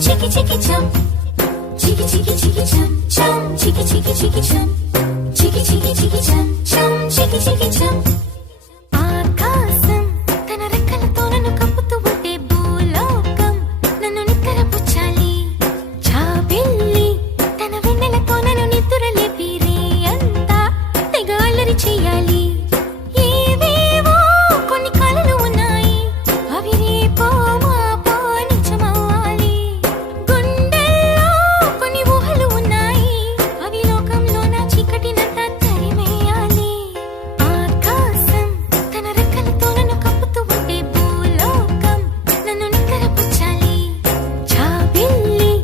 chicky chicky chum, chicky chicky chicky chum, chum, chicky chicky chicky chum, chicky chicky chicky chum, chum, chicky chicky chum.